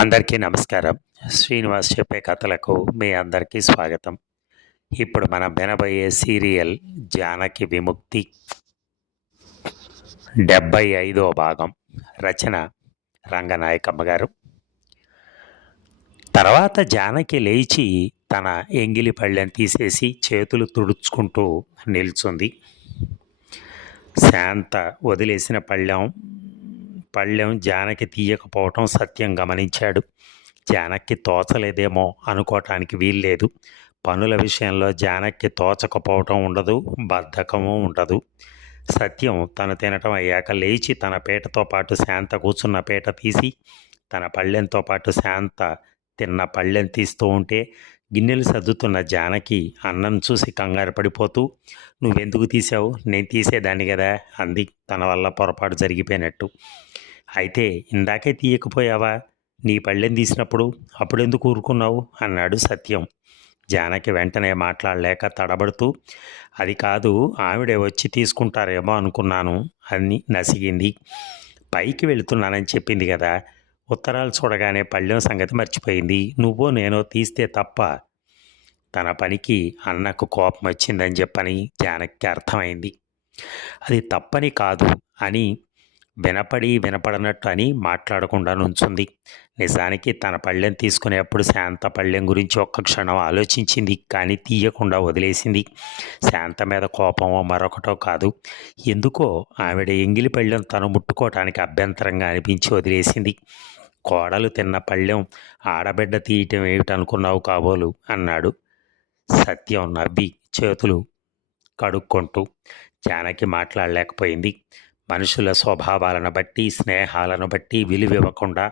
అందరికీ నమస్కారం. శ్రీనివాస్ చెప్పే కథలకు మీ అందరికీ స్వాగతం. ఇప్పుడు మనం వినబోయే సీరియల్ జానకి విముక్తి. డెబ్బై ఐదో భాగం. రచన రంగనాయకమ్మ గారు. తర్వాత జానకి లేచి తన ఎంగిలి పళ్ళెని తీసేసి చేతులు తుడుచుకుంటూ నిల్చుంది. శాంత వదిలేసిన పళ్ళెం పళ్ళెం జానకి తీయకపోవటం సత్యం గమనించాడు. జానక్కి తోచలేదేమో అనుకోవటానికి వీల్లేదు. పనుల విషయంలో జానక్కి తోచకపోవటం ఉండదు బద్ధకము ఉండదు. సత్యం తను తినటం అయ్యాక లేచి తన పీటతో పాటు శాంత కూర్చున్న పీట తీసి తన పళ్ళెంతో పాటు శాంత తిన్న పళ్ళెం తీస్తూ ఉంటే గిన్నెలు సర్దుతున్న జానకి అన్నం చూసి కంగారు పడిపోతూ నువ్వెందుకు తీసావు? నేను తీసేదాన్ని కదా అంది తన వల్ల పొరపాటు జరిగిపోయినట్టు. అయితే ఇందాకే తీయకపోయావా? నీ పళ్ళెం తీసినప్పుడు అప్పుడెందుకు ఊరుకున్నావు? అన్నాడు సత్యం. జానకి వెంటనే మాట్లాడలేక తడబడుతూ అది కాదు ఆవిడే వచ్చి తీసుకుంటారేమో అనుకున్నాను అని నసిగింది. పైకి వెళుతున్నానని చెప్పింది కదా ఉత్తరాలు చూడగానే పళ్ళెం సంగతి మర్చిపోయింది. నువ్వో నేనో తీస్తే తప్ప తన పనికి అన్నకు కోపం వచ్చిందని చెప్పని జానక్కి అర్థమైంది. అది తప్పని కాదు అని వినపడి వినపడనట్టు అని మాట్లాడకుండా నుంచుంది. నిజానికి తన పళ్ళెం తీసుకునేప్పుడు శాంత పళ్ళెం గురించి ఒక్క క్షణం ఆలోచించింది కానీ తీయకుండా వదిలేసింది. శాంత మీద కోపమో మరొకటో కాదు. ఎందుకో ఆవిడ ఎంగిలి పళ్ళెం తను ముట్టుకోవటానికి అభ్యంతరంగా అనిపించి వదిలేసింది. కోడలు తిన్న పళ్ళెం ఆడబిడ్డ తీయటం ఏమిటనుకున్నావు కాబోలు? అన్నాడు. సత్యం నవ్వి చేతులు కడుక్కుంటూ జానకి మాట్లాడలేకపోయింది. మనుషుల స్వభావాలను బట్టి స్నేహాలను బట్టి విలువివ్వకుండా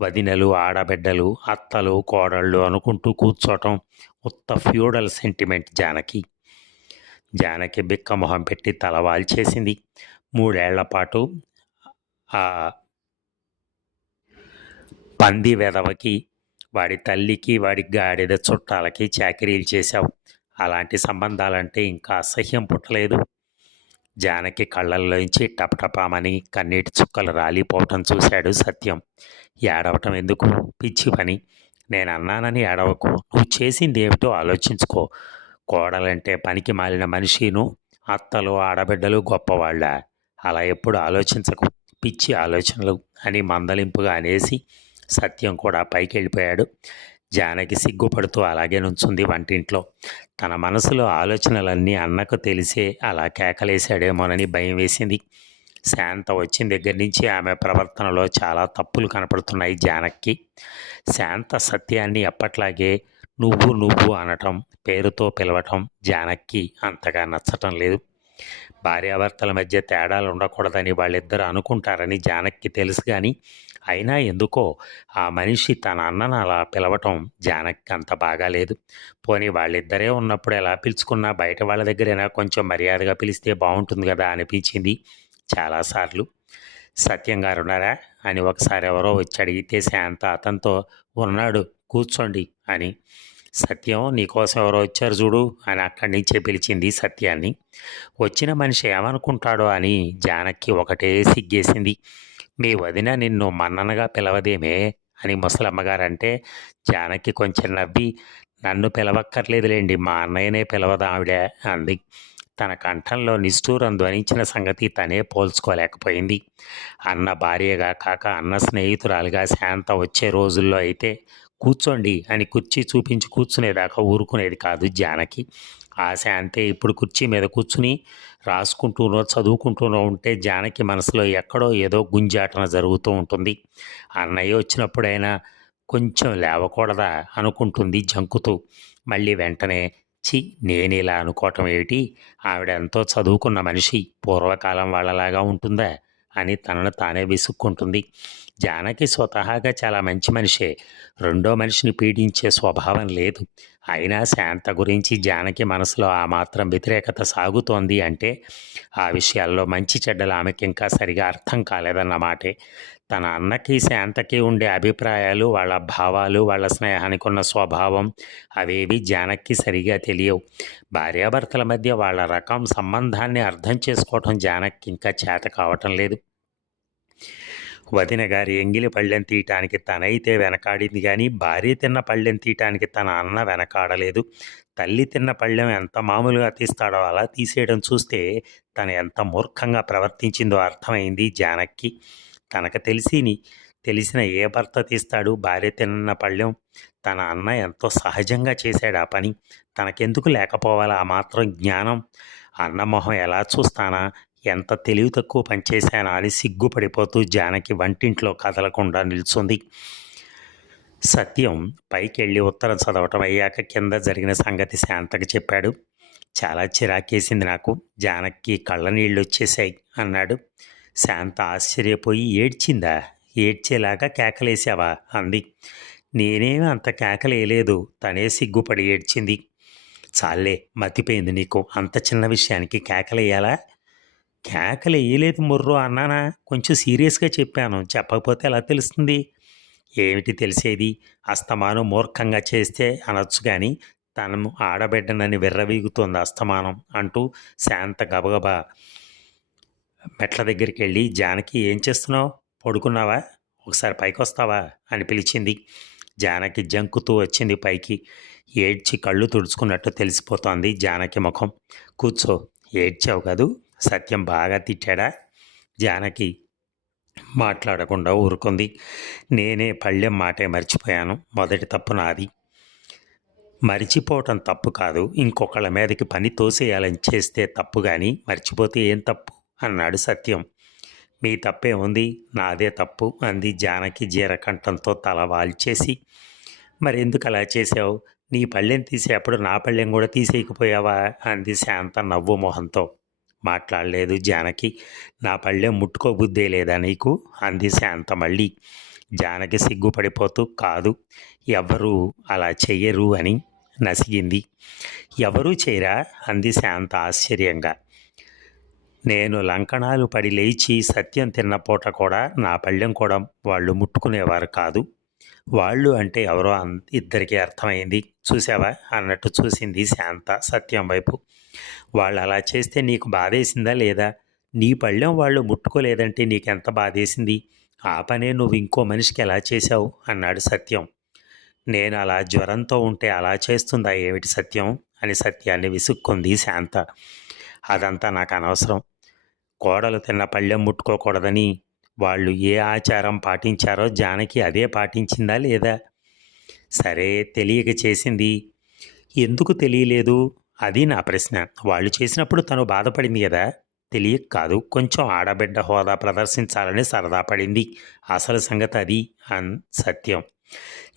వదినలు ఆడబిడ్డలు అత్తలు కోడళ్ళు అనుకుంటూ కూర్చోటం ఉత్త ఫ్యూడల్ సెంటిమెంట్ జానకి. జానకి బిక్క మొహం పెట్టి తలవాల్చేసింది. మూడేళ్ళ పాటు ఆ పంది వెధవకి వాడి తల్లికి వాడి గాడిద చుట్టాలకి చాకరీలు చేశావు. అలాంటి సంబంధాలంటే ఇంకా అసహ్యం పుట్టలేదు. జానకి కళ్ళల్లోంచి టపటపామని కన్నీటి చుక్కలు రాలిపోవటం చూశాడు సత్యం. ఏడవటం ఎందుకు? పిచ్చి పని. నేను అన్నానని ఏడవకు. నువ్వు చేసింది ఏమిటో ఆలోచించుకో. కోడలంటే పనికి మాలిన మనిషిను అత్తలు ఆడబిడ్డలు గొప్పవాళ్ళ. అలా ఎప్పుడు ఆలోచించకు. పిచ్చి ఆలోచనలు అని మందలింపుగా అనేసి సత్యం కూడా పైకి వెళ్ళిపోయాడు జానకి సిగ్గుపడుతూ అలాగే నుంచుంది వంటింట్లో. తన మనసులో ఆలోచనలన్నీ అన్నకు తెలిసే అలా కేకలేశాడేమోనని భయం వేసింది. శాంత వచ్చిన దగ్గర నుంచి ఆమె ప్రవర్తనలో చాలా తప్పులు కనపడుతున్నాయి జానక్కి. శాంత సత్యాన్ని ఎప్పట్లాగే నువ్వు నువ్వు అనటం పేరుతో పిలవటం జానక్కి అంతగా నచ్చటం లేదు. భార్యాభర్తల మధ్య తేడాలు ఉండకూడదని వాళ్ళిద్దరూ అనుకుంటారని జానక్కి తెలుసు కానీ అయినా ఎందుకో ఆ మనిషి తన అన్నను అలా పిలవటం జానక్కి అంత బాగాలేదు పోనీ వాళ్ళిద్దరే ఉన్నప్పుడు ఎలా పిలుచుకున్నా బయట వాళ్ళ దగ్గరైనా కొంచెం మర్యాదగా పిలిస్తే బాగుంటుంది కదా అనిపించింది చాలాసార్లు సత్యం గారు ఉన్నారా? అని ఒకసారి ఎవరో వచ్చి అడిగితే శాంత అతనితో ఉన్నాడు కూర్చోండి అని. సత్యం నీకోసం ఎవరో వచ్చారు చూడు అని అక్కడి నుంచే పిలిచింది సత్యాన్ని. వచ్చిన మనిషి ఏమనుకుంటాడో అని జానక్కి ఒకటే సిగ్గేసింది. మీ వదిన నిన్ను మన్ననగా పిలవదేమే అని ముసలమ్మగారు అంటే జానకి కొంచెం నవ్వి నన్ను పిలవక్కర్లేదులేండి మా అన్నయ్యనే పిలవదా ఆవిడ అంది. తన కంఠంలో నిష్ఠూరం ధ్వనించిన సంగతి తనే పోల్చుకోలేకపోయింది. అన్న భార్యగా కాక అన్న స్నేహితురాలుగా శాంత వచ్చే రోజుల్లో అయితే కూర్చోండి అని కుర్చీ చూపించి కూర్చునేదాకా ఊరుకునేది కాదు జానకి. ఆ శాంతే ఇప్పుడు కుర్చీ మీద కూర్చుని రాసుకుంటూనో చదువుకుంటూనో ఉంటే జానకి మనసులో ఎక్కడో ఏదో గుంజాటన జరుగుతూ ఉంటుంది. అన్నయ్య వచ్చినప్పుడైనా కొంచెం లేవకూడదా అనుకుంటుంది జంకుతూ. మళ్ళీ వెంటనే చి నేను ఇలా అనుకోవటం ఏమిటి? ఆవిడ ఎంతో చదువుకున్న మనిషి పూర్వకాలం వాళ్ళలాగా ఉంటుందా? అని తనను తానే విసుక్కుంటుంది. జానకి స్వతహాగా చాలా మంచి మనిషే. రెండో మనిషిని పీడించే స్వభావం లేదు. అయినా శాంత గురించి జానకి మనసులో ఆ మాత్రం వ్యతిరేకత సాగుతోంది అంటే ఆ విషయాల్లో మంచి చెడ్డలు ఆమెకి ఇంకా సరిగా అర్థం కాలేదన్నమాటే తన అన్నకి శాంతకి ఉండే అభిప్రాయాలు వాళ్ళ భావాలు వాళ్ళ స్నేహానికి ఉన్న స్వభావం అవేవి జానకి సరిగా తెలియవు. భార్యాభర్తల మధ్య వాళ్ళ రకం సంబంధాన్ని అర్థం చేసుకోవటం జానక్కి ఇంకా చేత కావటం లేదు. వదిన గారి ఎంగిలి పళ్ళెం తీయటానికి తనైతే వెనకాడింది కానీ భార్య తిన్న పళ్ళెం తీయటానికి తన అన్న వెనకాడలేదు. తల్లి తిన్న పళ్ళెం ఎంత మామూలుగా తీస్తాడో అలా తీసేయడం చూస్తే తను ఎంత మూర్ఖంగా ప్రవర్తించిందో అర్థమైంది జానక్కి తనకు తెలిసిని తెలిసిన ఏ భర్త తీస్తాడు భార్య తిన్న పళ్ళెం? తన అన్న ఎంతో సహజంగా చేశాడు ఆ పని. తనకెందుకు లేకపోవాలా ఆ మాత్రం జ్ఞానం? అన్నమొహం ఎలా చూస్తానా? ఎంత తెలివి తక్కువ పనిచేశానా అని సిగ్గుపడిపోతూ జానకి వంటింట్లో కదలకుండా నిల్చుంది. సత్యం పైకెళ్ళి ఉత్తరం చదవటం అయ్యాక కింద జరిగిన సంగతి శాంతకి చెప్పాడు. చాలా చిరాకేసింది నాకు. జానకి కళ్ళ నీళ్ళు వచ్చేసాయి అన్నాడు. శాంత ఆశ్చర్యపోయి ఏడ్చిందా? ఏడ్చేలాగా కేకలేసావా అంది. నేనేమి అంత కేకలేయలేదు. తనే సిగ్గుపడి ఏడ్చింది. చాలే మతిపోయింది నీకు. అంత చిన్న విషయానికి కేకలేయాలా? కేకలు వేయలేదు ముర్రో అన్నానా? కొంచెం సీరియస్గా చెప్పాను. చెప్పకపోతే ఎలా తెలుస్తుంది? ఏమిటి తెలిసేది? అస్తమానం మూర్ఖంగా చేస్తే అనొచ్చు కానీ తను ఆడబిడ్డనని విర్రవీగుతోంది అస్తమానం అంటూ శాంత గబగబా మెట్ల దగ్గరికి వెళ్ళి జానకి ఏం చేస్తున్నావు? పడుకున్నావా? ఒకసారి పైకి వస్తావా అని పిలిచింది. జానకి జంకుతూ వచ్చింది పైకి. ఏడ్చి కళ్ళు తుడుచుకున్నట్టు తెలిసిపోతోంది జానకి ముఖం. కూర్చో ఏడ్చావు కదూ? సత్యం బాగా తిట్టాడా? జానకి మాట్లాడకుండా ఊరుకుంది. నేనే పళ్ళెం మాటే మర్చిపోయాను. మొదటి తప్పు నాది. మరిచిపోవటం తప్పు కాదు. ఇంకొకళ్ళ మీదకి పని తోసేయాలని చేస్తే తప్పు కానీ మర్చిపోతే ఏం తప్పు? అన్నాడు సత్యం. మీ తప్పే ఉంది. నాదే తప్పు అంది జానకి జీరకంఠంతో తల వాల్చేసి. మరి ఎందుకు అలా చేసావు నీ పళ్ళెం తీసేప్పుడు నా పళ్ళెం కూడా తీసేయకపోయావా? అంది శాంత నవ్వు మొహంతో. మాట్లాడలేదు జానకి. నా పళ్ళెం ముట్టుకోబుద్దే లేదా నీకు? అంది శాంత మళ్ళీ. జానకి సిగ్గుపడిపోతూ కాదు ఎవరు అలా చెయ్యరు అని నసిగింది. ఎవరూ చేయరా? అంది శాంత ఆశ్చర్యంగా. నేను లంకణాలు పడి లేచి సత్యం తిన్న పూట కూడా నా పళ్ళెం కూడా వాళ్ళు ముట్టుకునేవారు కాదు. వాళ్ళు అంటే ఎవరో అన్ ఇద్దరికీ అర్థమైంది. చూసావా అన్నట్టు చూసింది శాంత సత్యం వైపు. వాళ్ళు అలా చేస్తే నీకు బాధేసిందా లేదా? నీ పళ్ళెం వాళ్ళు ముట్టుకోలేదంటే నీకెంత బాధేసింది? ఆ పనే నువ్వు ఇంకో మనిషికి ఎలా చేశావు? అన్నాడు సత్యం. నేను అలా జ్వరంతో ఉంటే అలా చేస్తుందా ఏమిటి సత్యం? అని సత్యాన్ని విసుక్కుంది శాంత. అదంతా నాకు అనవసరం. కోడలు తిన్న పళ్ళెం ముట్టుకోకూడదని వాళ్ళు ఏ ఆచారం పాటించారో జానకి అదే పాటించిందా లేదా? సరే తెలియక చేసింది. ఎందుకు తెలియలేదు? అది నా ప్రశ్న. వాళ్ళు చేసినప్పుడు తను బాధపడింది కదా? తెలియక కాదు. కొంచెం ఆడబిడ్డ హోదా ప్రదర్శించాలని సరదా పడింది. అసలు సంగతి అది అన్ సత్యం.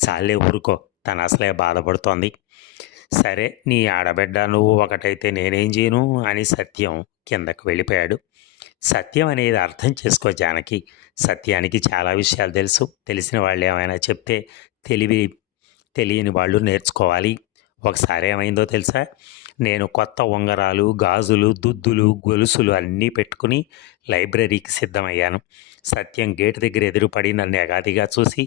చాలే ఊరుకో. తను అసలే బాధపడుతోంది. సరే నీ ఆడబిడ్డ నువ్వు ఒకటైతే నేనేం చేయను అని సత్యం కిందకు వెళ్ళిపోయాడు. సత్యం అనేది అర్థం చేసుకో జానకి. సత్యానికి చాలా విషయాలు తెలుసు. తెలిసిన వాళ్ళు ఏమైనా చెప్తే తెలివి తెలియని వాళ్ళు నేర్చుకోవాలి. ఒకసారి ఏమైందో తెలుసా? నేను కొత్త ఉంగరాలు గాజులు దుద్దులు గొలుసులు అన్నీ పెట్టుకుని లైబ్రరీకి సిద్ధమయ్యాను. సత్యం గేటు దగ్గర ఎదురుపడి నన్ను ఎగాదిగా చూసి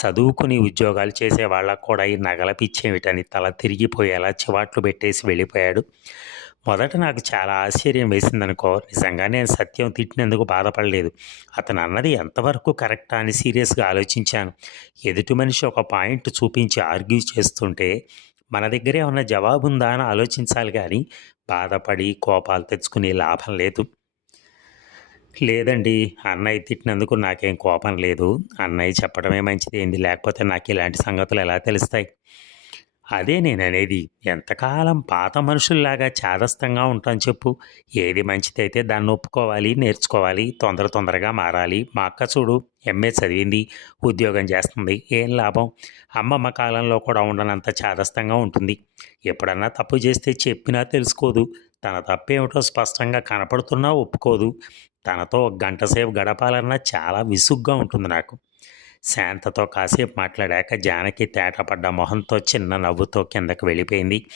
చదువుకుని ఉద్యోగాలు చేసే వాళ్ళకు కూడా ఈ నగల పిచ్చేమిటని తల తిరిగిపోయేలా చివాట్లు పెట్టేసి వెళ్ళిపోయాడు. మొదట నాకు చాలా ఆశ్చర్యం వేసిందనుకో నిజంగా నేను సత్యం తిట్టినందుకు బాధపడలేదు. అతను అన్నది ఎంతవరకు కరెక్టా అని సీరియస్గా ఆలోచించాను. ఎదుటి మనిషి ఒక పాయింట్ చూపించి ఆర్గ్యూ చేస్తుంటే మన దగ్గరే ఉన్న జవాబు ఉందా అని ఆలోచించాలి కానీ బాధపడి కోపాలు తెచ్చుకునే లాభం లేదు. లేదండి అన్నయ్య తిట్టినందుకు నాకేం కోపం లేదు. అన్నయ్య చెప్పడమే మంచిది ఏంది లేకపోతే నాకు ఇలాంటి సంగతులు ఎలా తెలుస్తాయి? అదే నేననేది. ఎంతకాలం పాత మనుషుల్లాగా చాదస్తంగా ఉంటాను చెప్పు. ఏది మంచిదైతే దాన్ని ఒప్పుకోవాలి నేర్చుకోవాలి తొందర తొందరగా మారాలి. మా అక్క చూడు ఎంఏ చదివింది ఉద్యోగం చేస్తుంది ఏం లాభం? అమ్మమ్మ కాలంలో కూడా ఉండనంత చాదస్తంగా ఉంటుంది. ఎప్పుడన్నా తప్పు చేస్తే చెప్పినా తెలుసుకోదు. తన తప్పేమిటో స్పష్టంగా కనపడుతున్నా ఒప్పుకోదు. తనతో గంటసేపు గంట సేపు గడపాలన్నా చాలా విసుగ్గా ఉంటుంది నాకు. శాంతతో కాసేపు మాట్లాడాక జానకి తేటపడ్డ మొహంతో చిన్న నవ్వుతో కిందకు వెళ్ళిపోయింది.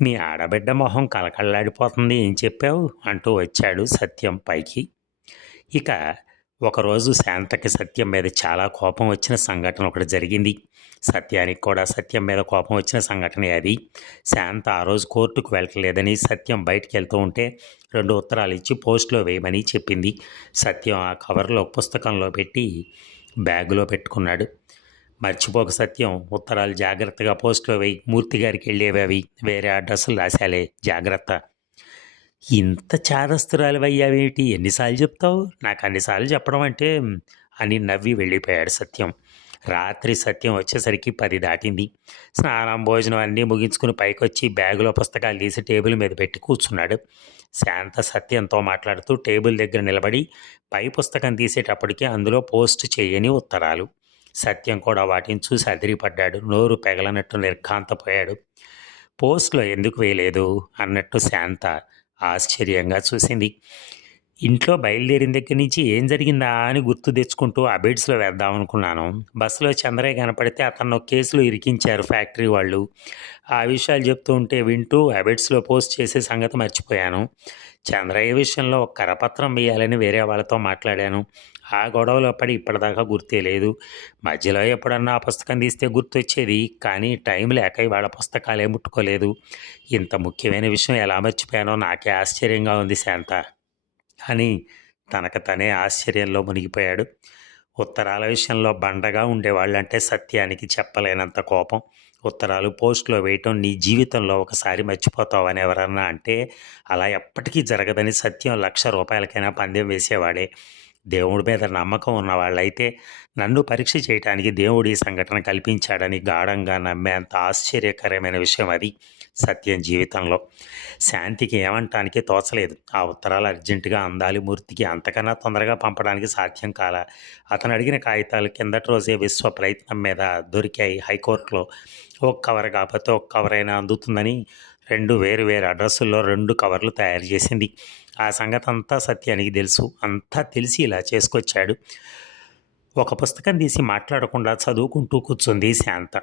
మీ ఆడబిడ్డ మొహం కలకల్లాడిపోతుంది ఏం చెప్పావు? అంటూ వచ్చాడు సత్యం పైకి. ఇక ఒకరోజు శాంతకి సత్యం మీద చాలా కోపం వచ్చిన సంఘటన ఒకటి జరిగింది. సత్యానికి కూడా సత్యం మీద కోపం వచ్చిన సంఘటన అది. శాంత ఆ రోజు కోర్టుకు వెళ్ళలేదని సత్యం బయటికి వెళ్తూ ఉంటే రెండు ఉత్తరాలు ఇచ్చి పోస్ట్లో వేయమని చెప్పింది. సత్యం ఆ కవర్లో పుస్తకంలో పెట్టి బ్యాగులో పెట్టుకున్నాడు. మర్చిపోక సత్యం ఉత్తరాలు జాగ్రత్తగా పోస్ట్లో వేయి. మూర్తి గారికి వెళ్ళేవి అవి. వేరే అడ్రస్లు రాశాలే. జాగ్రత్త. ఇంత చాదస్తురాలు అయ్యావేమిటి? ఎన్నిసార్లు చెప్తావు? నాకు అన్నిసార్లు చెప్పడం అంటే అని నవ్వి వెళ్ళిపోయాడు సత్యం. రాత్రి సత్యం వచ్చేసరికి పది దాటింది. స్నానం భోజనం అన్నీ ముగించుకుని పైకొచ్చి బ్యాగులో పుస్తకాలు తీసి టేబుల్ మీద పెట్టి కూర్చున్నాడు. శాంత సత్యంతో మాట్లాడుతూ టేబుల్ దగ్గర నిలబడి పై పుస్తకం తీసేటప్పటికి అందులో పోస్ట్ చేయని ఉత్తరాలు. సత్యం కూడా వాటిని చూసి అదిరిపడ్డాడు. నోరు పెగలనట్టు నిర్ఘాంతపోయాడు. పోస్ట్లో ఎందుకు వేయలేదు? అన్నట్టు శాంత ఆశ్చర్యంగా చూసింది. ఇంట్లో బయలుదేరిన దగ్గర నుంచి ఏం జరిగిందా అని గుర్తు తెచ్చుకుంటూ అబిడ్స్లో వేద్దాం అనుకున్నాను. బస్సులో చంద్రయ్య కనపడితే అతను కేసులో ఇరికించారు ఫ్యాక్టరీ వాళ్ళు. ఆ విషయాలు చెప్తూ ఉంటే వింటూ అబిడ్స్లో పోస్ట్ చేసే సంగతి మర్చిపోయాను. చంద్రయ్య విషయంలో ఒక కరపత్రం వేయాలని వేరే వాళ్ళతో మాట్లాడాను. ఆ గొడవలో పడి ఇప్పటిదాకా గుర్తే లేదు. మధ్యలో ఎప్పుడన్నా ఆ పుస్తకం తీస్తే గుర్తొచ్చేది కానీ టైం లేక వాళ్ళ పుస్తకాలే ముట్టుకోలేదు. ఇంత ముఖ్యమైన విషయం ఎలా మర్చిపోయానో నాకే ఆశ్చర్యంగా ఉంది శాంత. అని తనకు తనే ఆశ్చర్యంలో మునిగిపోయాడు. ఉత్తరాల విషయంలో బండగా ఉండేవాళ్ళంటే సత్యానికి చెప్పలేనంత కోపం. ఉత్తరాలు పోస్ట్లో వేయటం నీ జీవితంలో ఒకసారి మర్చిపోతావని ఎవరన్నా అంటే అలా ఎప్పటికీ జరగదని సత్యం లక్ష రూపాయలకైనా పందెం వేసేవాడే. దేవుడి మీద నమ్మకం ఉన్న వాళ్ళైతే నన్ను పరీక్ష చేయడానికి దేవుడి సంఘటన కల్పించాడని గాఢంగా నమ్మేంత ఆశ్చర్యకరమైన విషయం అది సత్యం జీవితంలో. శాంతికి ఏమంటానికి తోచలేదు. ఆ ఉత్తరాలు అర్జెంటుగా అందాలి మూర్తికి అంతకన్నా తొందరగా పంపడానికి సాధ్యం కాల. అతను అడిగిన కాగితాలు కిందటి రోజే విశ్వ ప్రయత్నం మీద దొరికాయి హైకోర్టులో. ఒక కవర్ కాకపోతే ఒక కవర్ అయినా అందుతుందని రెండు వేరు వేరు అడ్రస్సుల్లో రెండు కవర్లు తయారు చేసింది. ఆ సంగతి అంతా సత్యానికి తెలుసు. అంతా తెలిసి ఇలా చేసుకొచ్చాడు. ఒక పుస్తకం తీసి మాట్లాడకుండా చదువుకుంటూ కూర్చుంది శాంత.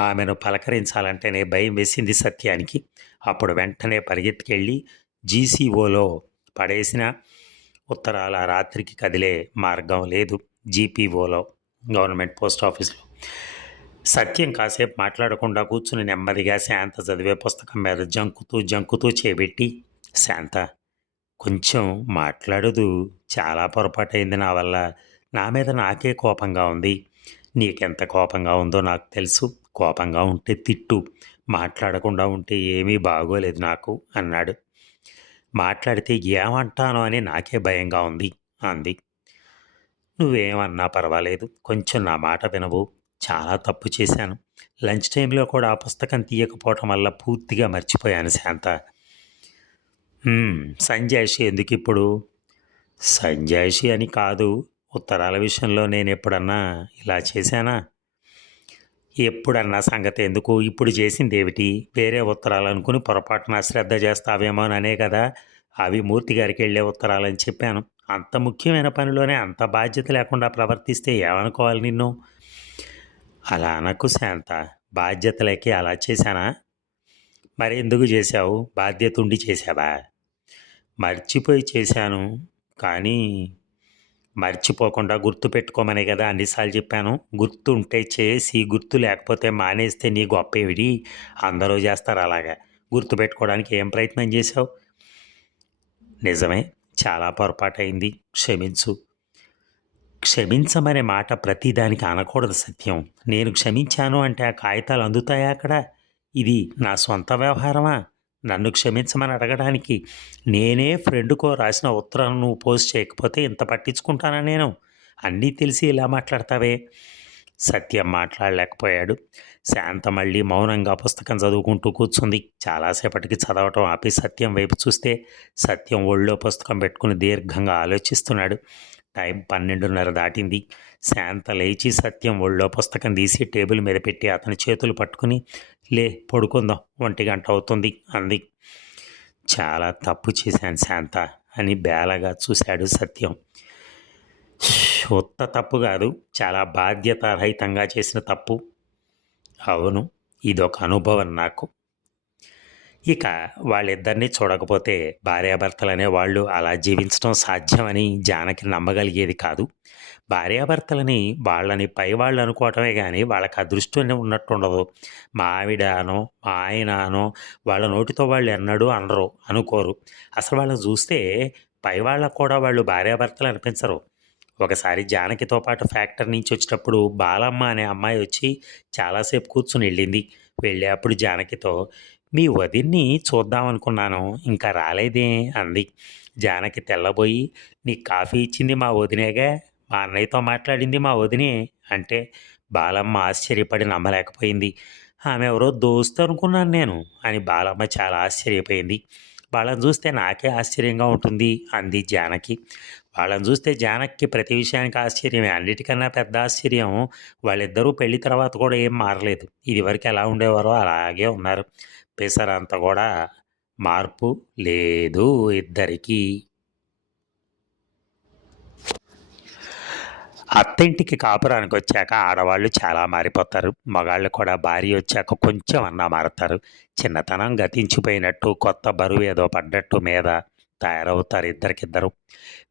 ఆమెను పలకరించాలంటేనే భయం వేసింది సత్యానికి. అప్పుడు వెంటనే పరిగెత్తుకెళ్ళి జీసీఓలో పడేసిన ఉత్తరాల రాత్రికి కదిలే మార్గం లేదు జీపీఓలో గవర్నమెంట్ పోస్ట్ ఆఫీస్లో. సత్యం కాసేపు మాట్లాడకుండా కూర్చుని నెమ్మదిగా శాంత చదివే పుస్తకం మీద జంకుతూ జంకుతూ చేపెట్టి శాంత కొంచెం మాట్లాడదు. చాలా పొరపాటైంది నా వల్ల. నా మీద నాకే కోపంగా ఉంది. నీకెంత కోపంగా ఉందో నాకు తెలుసు. కోపంగా ఉంటే తిట్టు. మాట్లాడకుండా ఉంటే ఏమీ బాగోలేదు నాకు అన్నాడు. మాట్లాడితే ఏమంటానో అని నాకే భయంగా ఉంది అంది. నువ్వేమన్నా పర్వాలేదు. కొంచెం నా మాట వినవు. చాలా తప్పు చేశాను. లంచ్ టైంలో కూడా ఆ పుస్తకం తీయకపోవటం వల్ల పూర్తిగా మర్చిపోయాను శాంత. సంజాయిషి ఎందుకు ఇప్పుడు సంజాయిషి అని కాదు. ఉత్తరాల విషయంలో నేను ఎప్పుడన్నా ఇలా చేశానా? ఎప్పుడన్నా సంగతి ఎందుకు? ఇప్పుడు చేసింది ఏమిటి వేరే ఉత్తరాలు అనుకుని పొరపాటున శ్రద్ధ చేస్తావేమో అనే కదా. అవి మూర్తి గారికి వెళ్ళే ఉత్తరాలని చెప్పాను. అంత ముఖ్యమైన పనిలోనే అంత బాధ్యత లేకుండా ప్రవర్తిస్తే ఏమనుకోవాలి నిన్ను? అలా అనకు శాంత. బాధ్యతలకి అలా చేశానా? మరి ఎందుకు చేశావు? బాధ్యత ఉండి చేశావా? మర్చిపోయి చేశాను. కానీ మర్చిపోకుండా గుర్తు పెట్టుకోమనే కదా అన్నిసార్లు చెప్పాను. గుర్తుంటే చేసి గుర్తు లేకపోతే మానేస్తే నీ గొప్ప అందరూ చేస్తారు అలాగా. గుర్తు పెట్టుకోవడానికి ఏం ప్రయత్నం చేశావు? నిజమే చాలా పొరపాటైంది క్షమించు. క్షమించమనే మాట ప్రతిదానికి అనకూడదు సత్యం. నేను క్షమించాను అంటే ఆ కాగితాలు అందుతాయా అక్కడ? ఇది నా సొంత వ్యవహారమా? నన్ను క్షమించమని అడగడానికి నేనే ఫ్రెండ్కో రాసిన ఉత్తరం నువ్వు పోస్ట్ చేయకపోతే ఇంత పట్టించుకుంటానా నేను? అన్నీ తెలిసి ఇలా మాట్లాడతావే? సత్యం మాట్లాడలేకపోయాడు. శాంత మళ్ళీ మౌనంగా పుస్తకం చదువుకుంటూ కూర్చుంది. చాలాసేపటికి చదవటం ఆపి సత్యం వైపు చూస్తే సత్యం ఒళ్ళో పుస్తకం పెట్టుకుని దీర్ఘంగా ఆలోచిస్తున్నాడు. టైం పన్నెండున్నర దాటింది. శాంత లేచి సత్యం ఒళ్ళో పుస్తకం తీసి టేబుల్ మీద పెట్టి అతని చేతులు పట్టుకుని లే పడుకుందాం ఒంటి గంట అవుతుంది అంది. చాలా తప్పు చేశాను శాంత అని బేలగా చూశాడు సత్యం. ఉత్త తప్పు కాదు చాలా బాధ్యతారహితంగా చేసిన తప్పు. అవును ఇదొక అనుభవం నాకు. ఇక వాళ్ళిద్దరిని చూడకపోతే భార్యాభర్తలనే వాళ్ళు అలా జీవించడం సాధ్యమని జానకి నమ్మగలిగేది కాదు. భార్యాభర్తలని వాళ్ళని పై వాళ్ళు అనుకోవటమే కానీ వాళ్ళకి అదృష్టం ఉన్నట్టు ఉండదు మా ఆవిడనో మా ఆయననో వాళ్ళ నోటితో వాళ్ళు ఎన్నడూ అనరు అనుకోరు. అసలు వాళ్ళని చూస్తే పై వాళ్ళకు కూడా వాళ్ళు భార్యాభర్తలు అనిపించరు. ఒకసారి జానకితో పాటు ఫ్యాక్టరీ నుంచి వచ్చేటప్పుడు బాలమ్మ అనే అమ్మాయి వచ్చి చాలాసేపు కూర్చుని వెళ్ళింది. వెళ్ళే అప్పుడు జానకితో మీ వదిన్ని చూద్దామనుకున్నాను. ఇంకా రాలేదే అంది. జానకి తెల్లబోయి నీకు కాఫీ ఇచ్చింది మా వదినేగా? మా అన్నయ్యతో మాట్లాడింది మా వదినే? అంటే బాలమ్మ ఆశ్చర్యపడి నమ్మలేకపోయింది. ఆమె ఎవరో దోస్తు అనుకున్నాను నేను అని బాలమ్మ చాలా ఆశ్చర్యపోయింది. వాళ్ళని చూస్తే నాకే ఆశ్చర్యంగా ఉంటుంది అంది జానకి. వాళ్ళని చూస్తే జానక్కి ప్రతి విషయానికి ఆశ్చర్యమే. అన్నిటికన్నా పెద్ద ఆశ్చర్యం వాళ్ళిద్దరూ పెళ్ళి తర్వాత కూడా ఏం మారలేదు. ఇదివరకు ఎలా ఉండేవారో అలాగే ఉన్నారు. పెసరంత కూడా మార్పు లేదు ఇద్దరికీ. అత్తింటికి కాపురానికి వచ్చాక ఆడవాళ్ళు చాలా మారిపోతారు. మగాళ్ళు కూడా భార్య వచ్చాక కొంచెం అన్నా మారతారు. చిన్నతనం గతించిపోయినట్టు కొత్త బరువు ఏదో పడ్డట్టు మీద తయారవుతారు ఇద్దరికిద్దరు.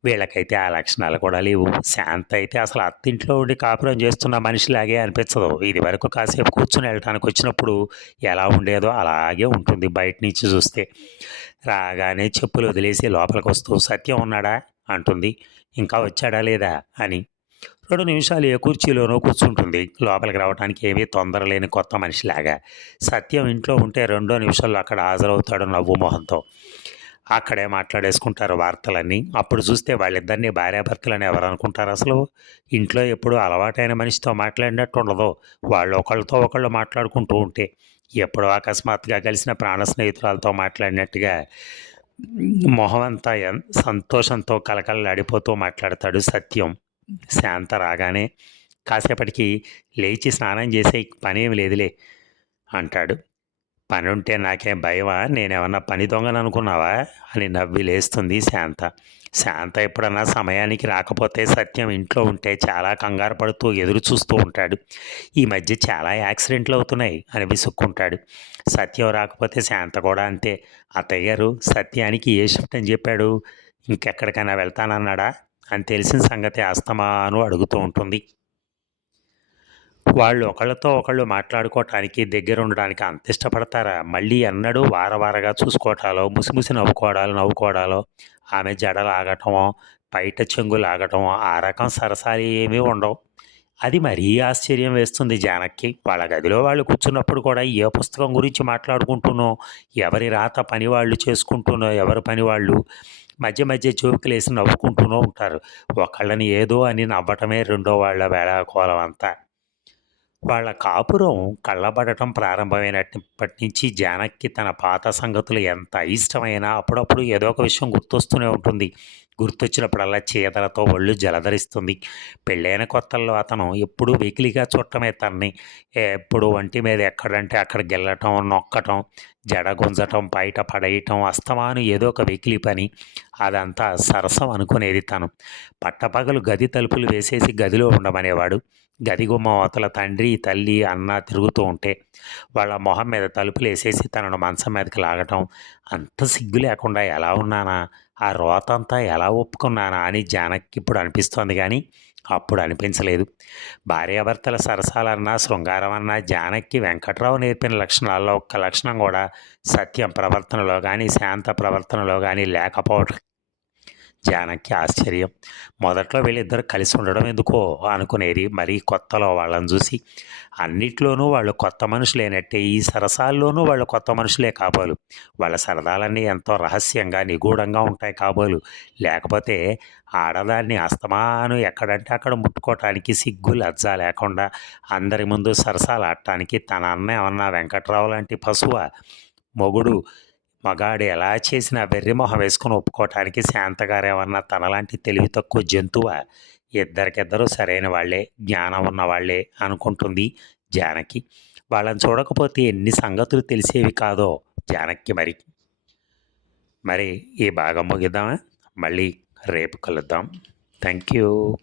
వీళ్ళకైతే ఆ లక్షణాలు కూడా లేవు. శాంత అయితే అసలు అత్తింట్లో ఉండి కాపురం చేస్తున్న మనిషిలాగే అనిపించదు ఇది వరకు కాసేపు కూర్చుని వెళ్ళటానికి వచ్చినప్పుడు ఎలా ఉండేదో అలాగే ఉంటుంది బయట నుంచి చూస్తే. రాగానే చెప్పులు వదిలేసి లోపలికి వస్తూ సత్యం ఉన్నాడా? అంటుంది. ఇంకా వచ్చాడా లేదా? అని. రెండు నిమిషాలు ఏ కుర్చీలోనో కూర్చుంటుంది. లోపలికి రావడానికి ఏమీ తొందర లేని కొత్త మనిషిలాగా. సత్యం ఇంట్లో ఉంటే రెండో నిమిషాల్లో అక్కడ హాజరవుతాడు నవ్వు మొహంతో. అక్కడే మాట్లాడేసుకుంటారు వార్తలన్నీ. అప్పుడు చూస్తే వాళ్ళిద్దరినీ భార్యాభర్తలని ఎవరు అనుకుంటారు అసలు? ఇంట్లో ఎప్పుడు అలవాటైన మనిషితో మాట్లాడినట్టు ఉండదు. వాళ్ళు ఒకళ్ళతో ఒకళ్ళు మాట్లాడుకుంటూ ఉంటే ఎప్పుడో అకస్మాత్తుగా కలిసిన ప్రాణ స్నేహితురాలతో మాట్లాడినట్టుగా మొహం అంతా సంతోషంతో కలకలలాడిపోతూ మాట్లాడతాడు సత్యం. శాంత రాగానే కాసేపటికి లేచి స్నానం చేసే పనేమి లేదులే అంటాడు. పని ఉంటే నాకేం భయమా? నేనేమన్నా పని దొంగను అనుకున్నావా అని నవ్వి లేస్తుంది శాంత. శాంత ఎప్పుడన్నా సమయానికి రాకపోతే సత్యం ఇంట్లో ఉంటే చాలా కంగారు పడుతూ ఎదురు చూస్తూ ఉంటాడు. ఈ మధ్య చాలా యాక్సిడెంట్లు అవుతున్నాయి అని విసుక్కుంటాడు. సత్యం రాకపోతే శాంత కూడా అంతే. అత్తయ్య గారు సత్యానికి ఏ షిఫ్ట్ అని చెప్పాడు? ఇంకెక్కడికైనా వెళ్తానన్నాడా? అని తెలిసిన సంగతి ఆస్తమాను అడుగుతూ ఉంటుంది. వాళ్ళు ఒకళ్ళతో ఒకళ్ళు మాట్లాడుకోవటానికి దగ్గర ఉండడానికి అంత ఇష్టపడతారా? మళ్ళీ ఎన్నడూ వారవారగా చూసుకోవటాలో ముసిముసి నవ్వుకోవడాలు నవ్వుకోవడాలో ఆమె జడలు ఆగటమో బయట చెంగులు ఆగటమో ఆ రకం సరసాలు ఏమీ ఉండవు. అది మరీ ఆశ్చర్యం వేస్తుంది జానక్కి. వాళ్ళ గదిలో వాళ్ళు కూర్చున్నప్పుడు కూడా ఏ పుస్తకం గురించి మాట్లాడుకుంటున్నో ఎవరి రాత పని వాళ్ళు చేసుకుంటున్నో ఎవరి పని వాళ్ళు మధ్య మధ్య జోకులేసి నవ్వుకుంటూనో ఉంటారు. ఒకళ్ళని ఏదో అని నవ్వటమే రెండో వాళ్ళ వేళాకోలం అంతా. వాళ్ళ కాపురం కళ్ళబడటం ప్రారంభమైనప్పటి నుంచి జానక్కి తన పాత సంగతులు ఎంత ఇష్టమైనా అప్పుడప్పుడు ఏదో ఒక విషయం గుర్తొస్తూనే ఉంటుంది. గుర్తొచ్చినప్పుడల్లా చీదలతో ఒళ్ళు జలధరిస్తుంది. పెళ్ళైన కొత్తల్లో అతను ఎప్పుడూ వెకిలిగా చూడటమే తన్ని. ఎప్పుడు ఒంటి మీద ఎక్కడంటే అక్కడ గెల్లటం నొక్కటం జడ గుంజటం బయట పడేయటం అస్తమాను ఏదో ఒక వెకిలి పని. అదంతా సరసం అనుకునేది తను. పట్టపగలు గది తలుపులు వేసేసి గదిలో ఉండమనేవాడు. గదిగుమ్మ అవతల తండ్రి తల్లి అన్న తిరుగుతూ ఉంటే వాళ్ళ మొహం మీద తలుపులు వేసేసి తనను మంచం మీదకి లాగటం అంత సిగ్గు లేకుండా ఎలా ఉన్నానా ఆ రోతంతా ఎలా ఒప్పుకున్నానా అని జానకి ఇప్పుడు అనిపిస్తోంది కానీ అప్పుడు అనిపించలేదు. భార్యాభర్తల సరసాలన్నా శృంగారం అన్నా జానక్కి వెంకట్రావు నేర్పిన లక్షణాల్లో ఒక్క లక్షణం కూడా సత్యం ప్రవర్తనలో కానీ శాంత ప్రవర్తనలో కానీ లేకపోవటం జానకి ఆశ్చర్యం. మొదట్లో వీళ్ళిద్దరు కలిసి ఉండడం ఎందుకో అనుకునేది. మరీ కొత్తలో వాళ్ళని చూసి అన్నిట్లోనూ వాళ్ళు కొత్త మనుషులేనట్టే ఈ సరసాల్లోనూ వాళ్ళు కొత్త మనుషులే కాబోలు. వాళ్ళ సరదాలన్నీ ఎంతో రహస్యంగా నిగూఢంగా ఉంటాయి కాబోలు. లేకపోతే ఆడదాన్ని అస్తమాను ఎక్కడంటే అక్కడ ముట్టుకోవటానికి సిగ్గు లజ్జ లేకుండా అందరి ముందు సరసాలు ఆడటానికి తన అన్న ఏమన్నా వెంకట్రావు లాంటి పశువ మొగుడు మగాడు ఎలా చేసినా వెర్రిమొహం వేసుకొని ఒప్పుకోవటానికి శాంతగారు ఏమన్నా తనలాంటి తెలివి తక్కువ జంతువ? ఇద్దరికిద్దరూ సరైన వాళ్ళే జ్ఞానం ఉన్న వాళ్ళే అనుకుంటుంది జానకి. వాళ్ళని చూడకపోతే ఎన్ని సంగతులు తెలిసేవి కాదో జానక్కి మరి. మరి ఈ భాగం ముగిద్దామా? మళ్ళీ రేపు కలుద్దాం. Thank you